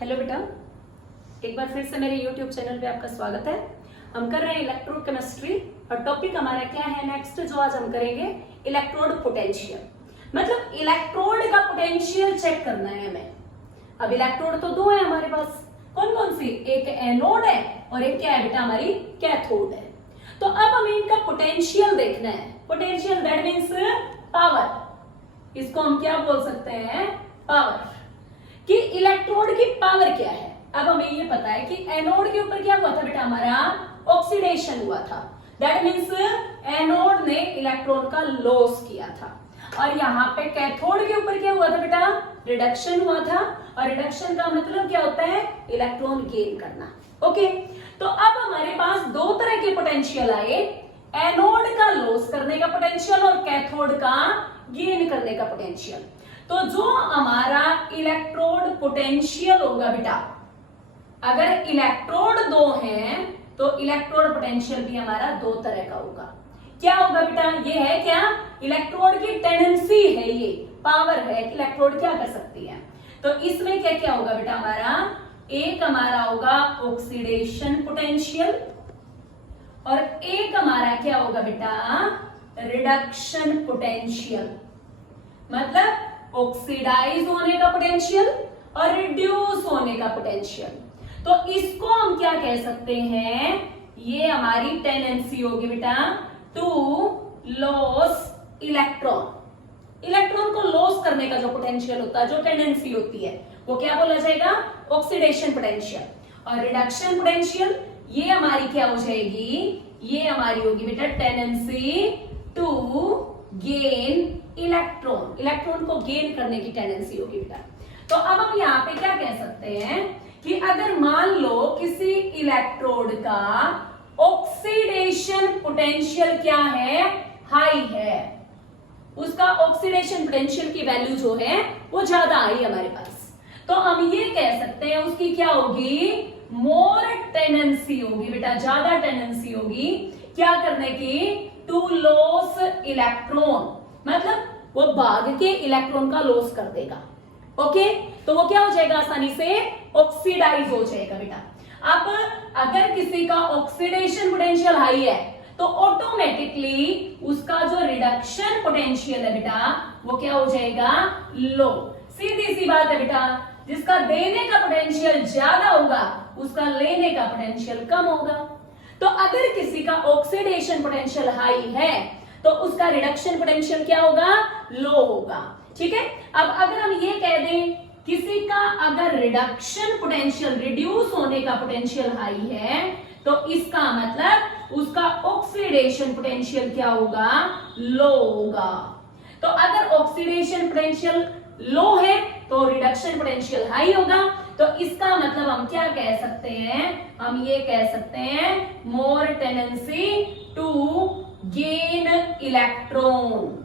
Hello बेटा, एक बार फिर से मेरे YouTube चैनल पे आपका स्वागत है। हम कर रहे हैं इलेक्ट्रोकेमिस्ट्री और टॉपिक हमारा क्या है नेक्स्ट जो आज हम करेंगे, इलेक्ट्रोड पोटेंशियल। मतलब इलेक्ट्रोड का पोटेंशियल चेक करना है हमें। अब इलेक्ट्रोड तो दो है हमारे पास, कौन कौन सी, एक एनोड है और एक क्या है बेटा हमारी कैथोड है। तो अब हमें इनका पोटेंशियल देखना है। पोटेंशियल दैट मीन्स पावर, इसको हम क्या बोल सकते हैं, पावर, कि इलेक्ट्रोड की पावर क्या है। अब हमें ये पता है कि एनोड के ऊपर क्या हुआ था बेटा, हमारा ऑक्सीडेशन हुआ था। दैट मीन्स एनोड ने इलेक्ट्रॉन का लॉस किया था। और यहाँ पे कैथोड के ऊपर क्या हुआ था बेटा, रिडक्शन हुआ था। और रिडक्शन का मतलब क्या होता है, इलेक्ट्रॉन गेन करना। ओके, तो अब हमारे पास दो तरह के पोटेंशियल आए, एनोड का लॉस करने का पोटेंशियल और कैथोड का गेन करने का पोटेंशियल। तो जो हमारा इलेक्ट्रोड पोटेंशियल होगा बेटा, अगर इलेक्ट्रोड दो हैं तो इलेक्ट्रोड पोटेंशियल भी हमारा दो तरह का होगा। क्या होगा बेटा, ये है क्या, इलेक्ट्रोड की टेंडेंसी है, ये पावर है कि इलेक्ट्रोड क्या कर सकती है। तो इसमें क्या क्या होगा बेटा, हमारा एक हमारा होगा ऑक्सीडेशन पोटेंशियल और एक हमारा क्या होगा बेटा, रिडक्शन पोटेंशियल। मतलब ऑक्सीडाइज होने का पोटेंशियल और रिड्यूस होने का पोटेंशियल। तो इसको हम क्या कह सकते हैं, ये हमारी टेंडेंसी होगी बेटा टू लॉस इलेक्ट्रॉन। इलेक्ट्रॉन को लॉस करने का जो पोटेंशियल होता है, जो टेंडेंसी होती है, वो क्या बोला जाएगा, ऑक्सीडेशन पोटेंशियल। और रिडक्शन पोटेंशियल ये हमारी क्या हो जाएगी, ये हमारी होगी बेटा tendency to gain electron. Electron को गेन करने की टेंडेंसी होगी बेटा। तो अब हम यहाँ पे क्या कह सकते हैं कि अगर मान लो किसी इलेक्ट्रोड का ऑक्सीडेशन पोटेंशियल क्या है, हाई है, उसका ऑक्सीडेशन पोटेंशियल की वैल्यू जो है वो ज्यादा आई हमारे पास, तो हम ये कह सकते हैं उसकी क्या होगी, मोर टेंडेंसी होगी बेटा, ज्यादा टेंडेंसी होगी क्या करने की, टू लॉस इलेक्ट्रॉन। मतलब वो भाग के इलेक्ट्रॉन का लॉस कर देगा। ओके, तो वो क्या हो जाएगा, आसानी से ऑक्सीडाइज हो जाएगा बेटा। अब अगर किसी का ऑक्सीडेशन पोटेंशियल हाई है तो ऑटोमेटिकली उसका जो रिडक्शन पोटेंशियल है बेटा वो क्या हो जाएगा, लो। सीधी सी बात है बेटा, जिसका देने का पोटेंशियल ज्यादा होगा उसका लेने का पोटेंशियल कम होगा। तो अगर किसी का ऑक्सीडेशन पोटेंशियल हाई है तो उसका रिडक्शन पोटेंशियल क्या होगा, लो होगा। ठीक है, अब अगर हम ये कह दें किसी का अगर रिडक्शन पोटेंशियल, रिड्यूस होने का पोटेंशियल हाई है तो इसका मतलब उसका ऑक्सीडेशन पोटेंशियल क्या होगा, लो होगा। तो अगर ऑक्सीडेशन पोटेंशियल लो है तो रिडक्शन पोटेंशियल हाई होगा। तो इसका मतलब हम क्या कह सकते हैं, हम ये कह सकते हैं मोर टेंडेंसी टू गेन इलेक्ट्रॉन।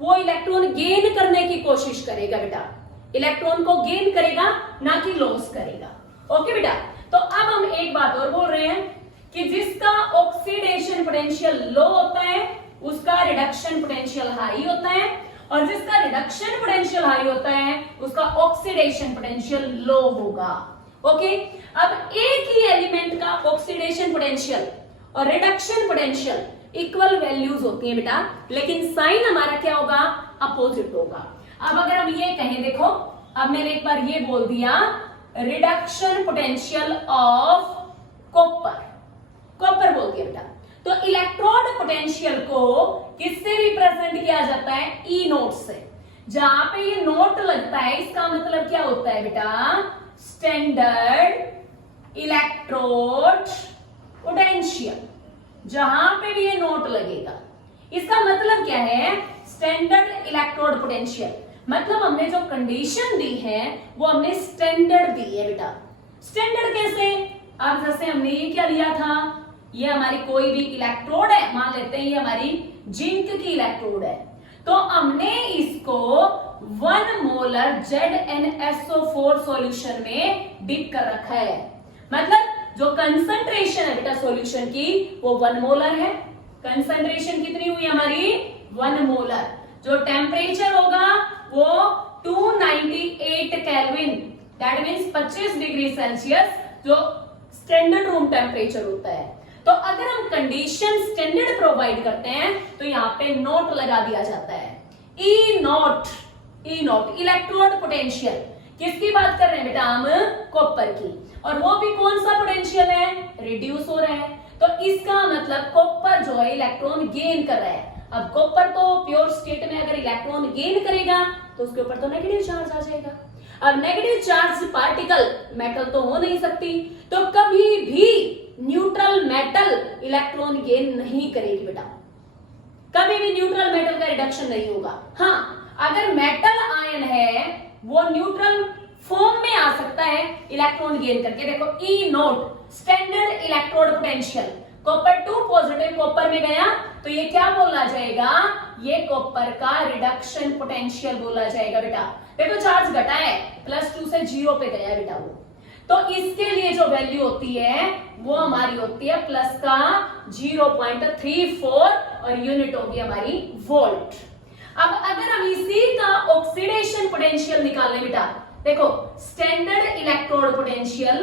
वो इलेक्ट्रॉन गेन करने की कोशिश करेगा बेटा, इलेक्ट्रॉन को गेन करेगा ना कि लॉस करेगा। ओके बेटा, तो अब हम एक बात और बोल रहे हैं कि जिसका ऑक्सीडेशन पोटेंशियल लो होता है उसका रिडक्शन पोटेंशियल हाई होता है, और जिसका रिडक्शन पोटेंशियल हाई होता है उसका ऑक्सीडेशन पोटेंशियल लो होगा। ओके, अब एक ही एलिमेंट का ऑक्सीडेशन पोटेंशियल और रिडक्शन पोटेंशियल इक्वल वैल्यूज होती हैं बेटा, लेकिन साइन हमारा क्या होगा, अपोजिट होगा। अब अगर हम ये कहें, देखो अब मैंने एक बार ये बोल दिया reduction potential of copper, copper बोल दिया बेटा, तो इलेक्ट्रोड पोटेंशियल को किससे रिप्रेजेंट किया जाता है, ई नोट से। जहां पे ये नोट लगता है इसका मतलब क्या होता है बेटा, स्टैंडर्ड इलेक्ट्रोड पोटेंशियल। जहां पे भी ये नोट लगेगा इसका मतलब क्या है, स्टैंडर्ड इलेक्ट्रोड पोटेंशियल। मतलब हमने जो कंडीशन दी है वो हमने स्टैंडर्ड दी है बेटा। स्टैंडर्ड कैसे, अब जैसे हमने ये क्या लिया था, ये हमारी कोई भी इलेक्ट्रोड है, मान लेते हैं ये हमारी जिंक की इलेक्ट्रोड है, तो हमने इसको 1 मोलर ZnSO4 सॉल्यूशन में डिप कर रखा है। मतलब जो कंसंट्रेशन है बेटा सॉल्यूशन की वो 1 मोलर है। कंसंट्रेशन कितनी हुई हमारी, 1 मोलर। जो टेम्परेचर होगा वो 298 kelvin that means 25 degree Celsius जो स्टैंडर्ड रूम टेम्परेचर होता है। तो अगर हम कंडीशन स्टैंडर्ड प्रोवाइड करते हैं तो यहाँ पे नोट लगा दिया जाता है, ई नोट इलेक्ट्रोड पोटेंशियल। किसकी बात कर रहे हैं बेटा हम? कॉपर की। और वो भी कौन सा पोटेंशियल है? रिड्यूस हो रहा है। तो इसका मतलब कॉपर जो है इलेक्ट्रॉन गेन कर रहा है। अब कॉपर तो प्योर स्टेट में अगर इलेक्ट्रॉन गेन करेगा तो उसके ऊपर तो नेगेटिव चार्ज आ जाएगा। अब नेगेटिव चार्ज पार्टिकल मेटल तो हो नहीं सकती, तो कभी भी न्यूट्रल मेटल इलेक्ट्रॉन गेन नहीं करेगी बेटा, कभी भी न्यूट्रल मेटल का रिडक्शन नहीं होगा। हाँ, अगर मेटल आयन है वो न्यूट्रल फॉर्म में आ सकता है इलेक्ट्रॉन गेन करके। देखो E nought standard electrode potential, copper 2 positive copper में गया तो ये क्या बोला जाएगा? ये कॉपर का रिडक्शन पोटेंशियल बोला जाएगा बेटा। देखो चार्ज घटा है, +2 से 0 पे गया बेटा वो, तो इसके लिए जो वैल्यू होती है वो हमारी होती है प्लस का 0.34 और यूनिट होगी हमारी वोल्ट। अब अगर हम इसी का ऑक्सीडेशन पोटेंशियल निकालें बेटा, देखो standard electrode potential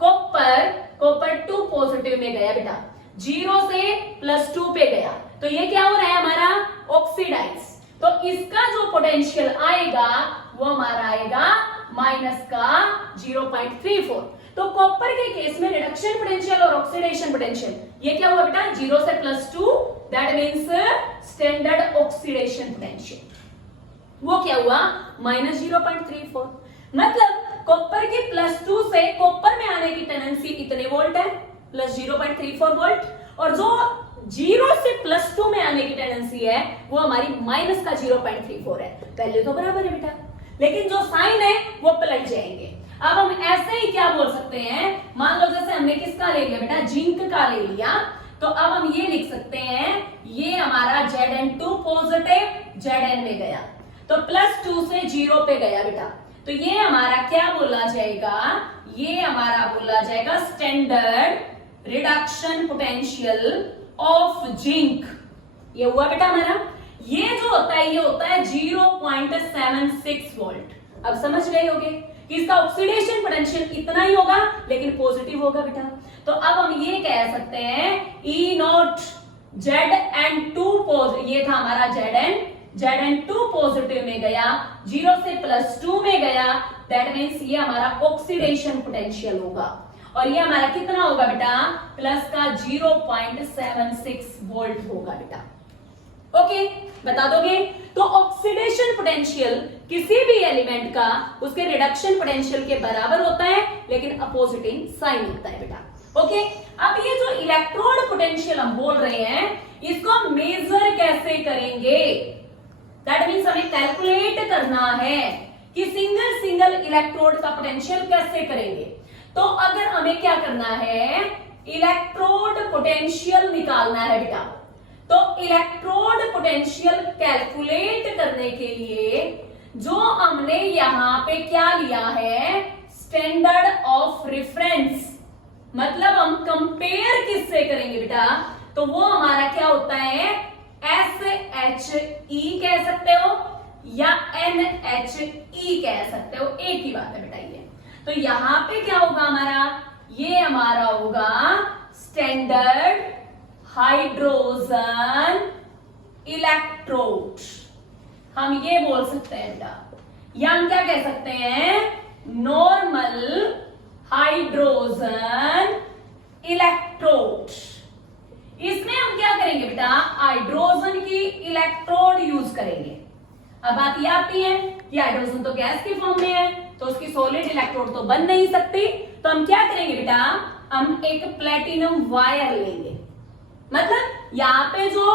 copper 2 positive में गया बेटा, 0 से +2 पे गया, तो ये क्या हो रहा है हमारा? ऑक्सीडाइज। तो इसका जो पोटेंशियल आएगा वो हमारा आएगा माइनस का 0.34। तो कॉपर के केस में रिडक्शन पोटेंशियल और ऑक्सीडेशन पोटेंशियल ये क्या हुआ बेटा? 0 से +2, that means standard oxidation potential वो क्या हुआ? -0.34। मतलब कॉपर के +2 से कॉपर में आने की टेंडेंसी इतने वोल्ट है, +0.34 वोल्ट, और जो 0 से +2 में आने की टेंडेंसी है वो हमारी माइनस का 0.34 है। वैल्यू तो बराबर है बेटा, लेकिन जो साइन है वो पलट जाएंगे। अब हम ऐसे ही क्या बोल सकते हैं, मान लो जैसे हमने किसका ले लिया बेटा? जिंक का ले लिया, तो अब हम ये लिख सकते हैं ये हमारा Zn2 पॉजिटिव Zn में गया, तो +2 से 0 पे गया बेटा, तो ये हमारा क्या बोला जाएगा? ये हमारा बोला जाएगा standard reduction potential of zinc. ये हुआ बेटा हमारा। ये जो होता है ये होता है 0.76 वोल्ट। अब समझ गए होगे कि इसका ऑक्सीडेशन पोटेंशियल इतना ही होगा लेकिन पॉजिटिव होगा बेटा। तो अब हम ये कह सकते हैं ई नॉट Zn2 ये था हमारा Zn2 पॉजिटिव में गया, 0 से +2 में गया, दैट मीन्स ये हमारा ऑक्सीडेशन पोटेंशियल होगा, और ये हमारा कितना होगा बेटा? प्लस का 0.76 वोल्ट होगा बेटा। ओके, बता दोगे? तो ऑक्सीडेशन पोटेंशियल किसी भी एलिमेंट का उसके रिडक्शन पोटेंशियल के बराबर होता है, लेकिन अपोजिटिंग साइन होता है बेटा। ओके, अब ये जो इलेक्ट्रोड पोटेंशियल हम बोल रहे हैं इसको हम मेजर कैसे करेंगे? दैट मीन्स हमें कैलकुलेट करना है कि सिंगल इलेक्ट्रोड का पोटेंशियल कैसे करेंगे। तो अगर हमें क्या करना है, इलेक्ट्रोड पोटेंशियल निकालना है बेटा, तो इलेक्ट्रोड पोटेंशियल कैलकुलेट करने के लिए जो हमने यहां पे क्या लिया है, स्टैंडर्ड ऑफ रेफरेंस, मतलब हम कंपेयर किससे करेंगे बेटा? तो वो हमारा क्या होता है? SHE कह सकते हो या NHE कह सकते हो, एक ही बात है बेटा ये। तो यहां पे क्या होगा हमारा? ये हमारा होगा स्टैंडर्ड हाइड्रोजन इलेक्ट्रोड, हम ये बोल सकते हैं बेटा, या हम क्या कह सकते हैं? Normal hydrogen electrode. इसमें हम क्या करेंगे बेटा? हाइड्रोजन की इलेक्ट्रोड यूज करेंगे। अब बात ये आती है कि हाइड्रोजन तो गैस की फॉर्म में है तो उसकी सॉलिड इलेक्ट्रोड तो बन नहीं सकती, तो हम क्या करेंगे बेटा? हम एक प्लेटिनम वायर लेंगे, मतलब यहां पे जो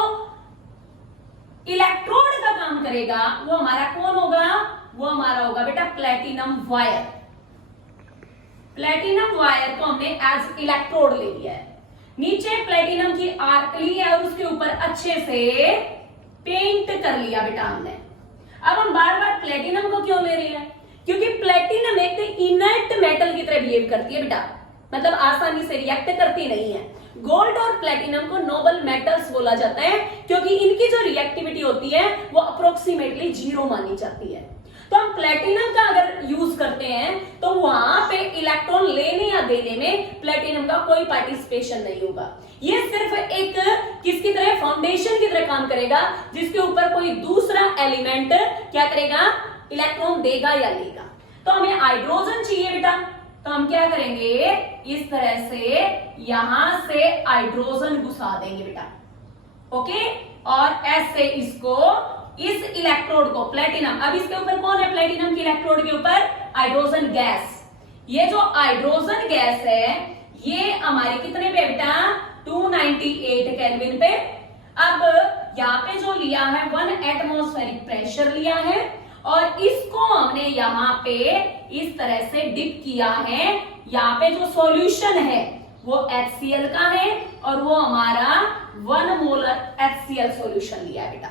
इलेक्ट्रोड का काम करेगा वो हमारा कौन होगा? वो हमारा होगा बेटा प्लेटिनम वायर। प्लेटिनम वायर को हमने एज इलेक्ट्रोड ले लिया है, नीचे प्लेटिनम की आर्क ली है और उसके ऊपर अच्छे से पेंट कर लिया बेटा हमने। अब हम बार बार प्लेटिनम को क्यों ले रहे हैं? क्योंकि प्लेटिनम एक इनर्ट मेटल की तरह बिहेव करती है बेटा, मतलब आसानी से रिएक्ट करती नहीं है। गोल्ड और प्लेटिनम को नोबल मेटल्स बोला जाता है क्योंकि इनकी जो रिएक्टिविटी होती है वो अप्रोक्सीमेटली 0 मानी जाती है। तो हम प्लेटिनम का अगर यूज करते हैं तो इलेक्ट्रॉन लेने या देने में प्लेटिनम का कोई पार्टिसिपेशन नहीं होगा। ये सिर्फ एक किसकी तरह, फाउंडेशन की तरह काम करेगा, जिसके ऊपर कोई दूसरा एलिमेंट क्या करेगा, इलेक्ट्रॉन देगा या लेगा। तो हमें हाइड्रोजन चाहिए बेटा, तो हम क्या करेंगे, इस तरह से यहां से हाइड्रोजन घुसा देंगे बेटा, ओके। और ऐसे इसको, इस इलेक्ट्रोड को, प्लेटिनम, अब इसके ऊपर कौन है, प्लेटिनम की इलेक्ट्रोड के ऊपर हाइड्रोजन गैस। ये जो हाइड्रोजन गैस है ये हमारे कितने पे बेटा, 298 केल्विन पे। अब यहाँ पे जो लिया है 1 एटमॉस्फेरिक प्रेशर लिया है, और इसको हमने यहाँ पे इस तरह से डिप किया है। यहाँ पे जो सॉल्यूशन है वो HCl का है, और वो हमारा 1 मोलर HCl सॉल्यूशन लिया है बेटा,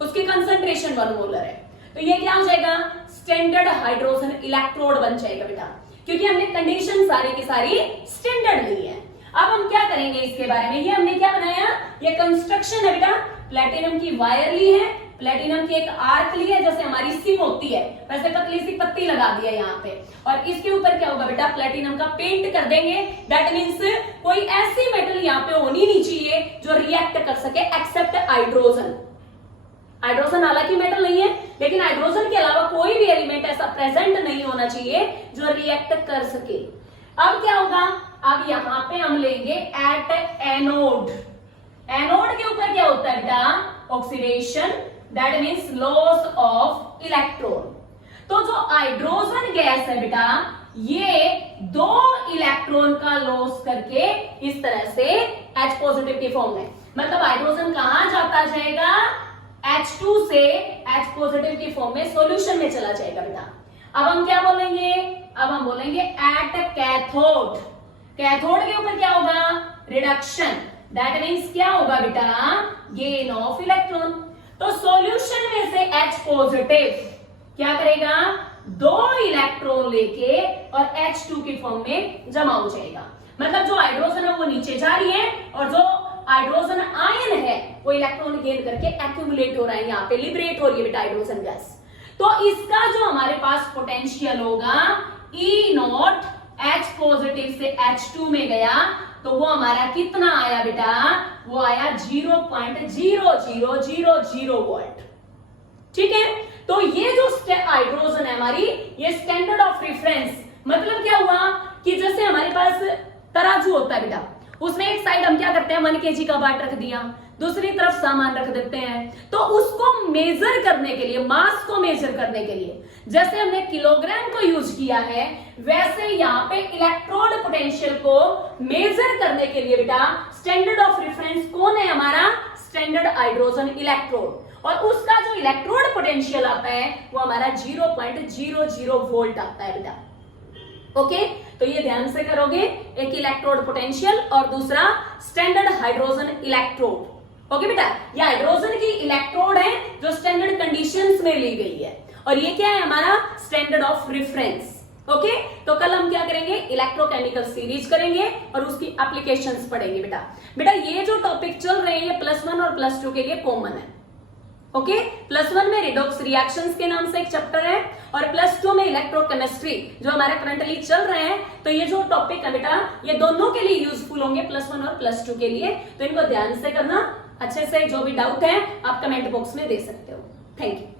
उसकी कंसंट्रेशन 1 मोलर है। तो ये क्या हो जाएगा, स्टैंडर्ड हाइड्रोजन इलेक्ट्रोड बन जाएगा बेटा, क्योंकि हमने कंडीशन सारी की सारी स्टैंडर्ड ली है। अब हम क्या करेंगे इसके बारे में, ये हमने क्या बनाया, ये कंस्ट्रक्शन है बेटा। प्लेटिनम की वायर ली है, प्लेटिनम की एक आर्क ली है, जैसे हमारी सिम होती है वैसे पतली सी पत्ती लगा दी है यहाँ पे, और इसके ऊपर क्या होगा बेटा, प्लेटिनम का पेंट कर देंगे। दैट मीन्स कोई ऐसी मेटल यहाँ पे होनी नहीं चाहिए जो रिएक्ट कर सके एक्सेप्ट हाइड्रोजन। हाइड्रोजन हालांकि मेटल नहीं है, लेकिन हाइड्रोजन के अलावा कोई भी एलिमेंट ऐसा प्रेजेंट नहीं होना चाहिए जो रिएक्ट कर सके। अब क्या होगा, अब यहाँ पे हम लेंगे एट एनोड। एनोड के ऊपर क्या होता है बेटा, oxidation, that means loss of electron. तो जो हाइड्रोजन गैस है बेटा, ये 2 इलेक्ट्रॉन का लॉस करके इस तरह से H पॉजिटिव की फॉर्म में, मतलब हाइड्रोजन कहां जाता जाएगा, H2 से H पॉजिटिव की फॉर्म में सॉल्यूशन में चला जाएगा बेटा। अब हम क्या बोलेंगे, अब हम बोलेंगे एट कैथोड। कैथोड के ऊपर क्या होगा, रिडक्शन, दैट मीन्स क्या होगा बेटा, गेन ऑफ इलेक्ट्रॉन। तो सॉल्यूशन में से H पॉजिटिव क्या करेगा, 2 इलेक्ट्रॉन लेके और H2 की फॉर्म में जमा हो जाएगा। मतलब जो हाइड्रोजन है वो नीचे जा रही है, और जो हाइड्रोजन आयन है वो इलेक्ट्रॉन गेन करके एक्यूमुलेट हो रहा है, यहाँ पे लिबरेट हो रही है बेटा हाइड्रोजन गैस। तो इसका जो हमारे पास पोटेंशियल होगा E0, H पॉजिटिव से H2 में गया, तो वो हमारा कितना आया बेटा, वो आया 0.0000 वोल्ट। ठीक है, तो ये जो हाइड्रोजन है हमारी, ये स्टैंडर्ड ऑफ रेफरेंस, मतलब क्या हुआ कि जैसे हमारे पास तराजू होता है बेटा, उसमें एक साइड हम क्या करते हैं, 1 kg का बाट रख दिया, दूसरी तरफ सामान रख देते हैं। तो उसको मेजर करने के लिए, मास को मेजर करने के लिए, जैसे हमने किलोग्राम को यूज किया है, वैसे यहाँ पे इलेक्ट्रोड पोटेंशियल को मेजर करने के लिए बेटा स्टैंडर्ड ऑफ रेफरेंस कौन है हमारा, स्टैंडर्ड हाइड्रोजन इलेक्ट्रोड। और उसका जो इलेक्ट्रोड पोटेंशियल आता है वो हमारा 0.00 वोल्ट आता है बेटा। ओके, तो ये ध्यान से करोगे, एक इलेक्ट्रोड पोटेंशियल और दूसरा स्टैंडर्ड हाइड्रोजन इलेक्ट्रोड। ओके बेटा, ये हाइड्रोजन की इलेक्ट्रोड है जो स्टैंडर्ड कंडीशंस में ली गई है, और ये क्या है हमारा स्टैंडर्ड ऑफ रेफरेंस। ओके, तो कल हम क्या करेंगे, इलेक्ट्रोकेमिकल सीरीज करेंगे और उसकी एप्लीकेशंस पढ़ेंगे बेटा। बेटा ये जो टॉपिक चल रहे हैं ये +1 और +2 के लिए कॉमन है। ओके, +1 में रिडॉक्स रिएक्शंस के नाम से एक चैप्टर है, और +2 में इलेक्ट्रोकेमिस्ट्री जो हमारा करंटली चल रहे हैं। तो ये जो टॉपिक है बेटा ये दोनों के लिए यूजफुल होंगे, +1 और +2 के लिए। तो इनको ध्यान से करना, अच्छे से जो भी डाउट है आप कमेंट बॉक्स में दे सकते हो। Thank you.